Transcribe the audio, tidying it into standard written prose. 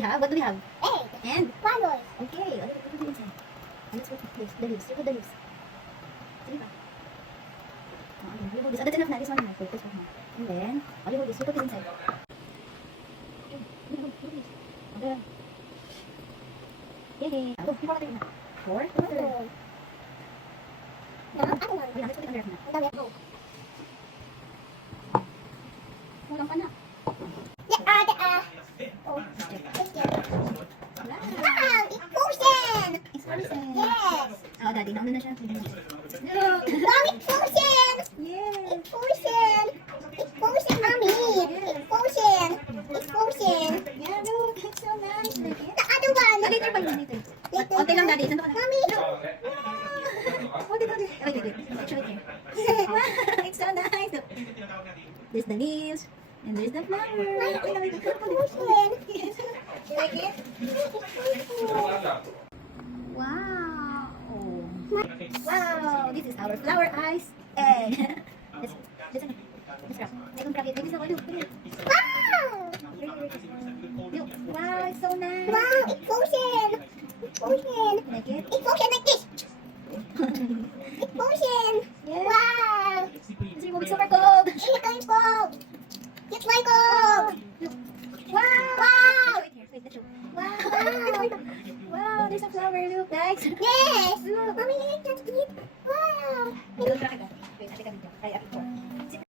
we have? What do we have? Egg. And? Flowers. Okay, let's put the inside. And let's put the leaves. You put the leaves. Sige pa. You hold this. Oh, that's enough na. This one na. Focus one na. And then, all you hold this. You put it inside. Okay. Hold this. Okay. Yay! Oh, you want to na. 4. Ano? Ano? Oh, yeah, let's put it under na. Ang dami. Go. Kulang pa na. Oh. Thank you. Wow! Wow! It's potion! It's frozen. Yes! Oh, daddy, nauna na siya. Wow, it's potion! Yeah! It's potion! It's potion, mommy! It's potion! It's potion! Yeah, look! It's so nice. The other one! Later pa yun, later. Konti lang, daddy. Saan pa na? Mommy! Hold it. Wait. Show it here. It's so nice. There's the leaves. And there's the flower. It's potion! Yes. Like it? Wow. Wow. This is our flower ice egg. Let's wrap. I don't crack it. This is how I do. Wow! Look. Wow, it's so nice. Wow, it's potion! It's potion! Like it? It's potion like this! It's potion! Yeah. Wow! Let's remove it super cold. It's going cold! It's my cold! Look. Wow. Wow! Wait here. Wait, let's show. Wow. Wow, there's a flower. Look, guys. Yes! Mommy, that's it!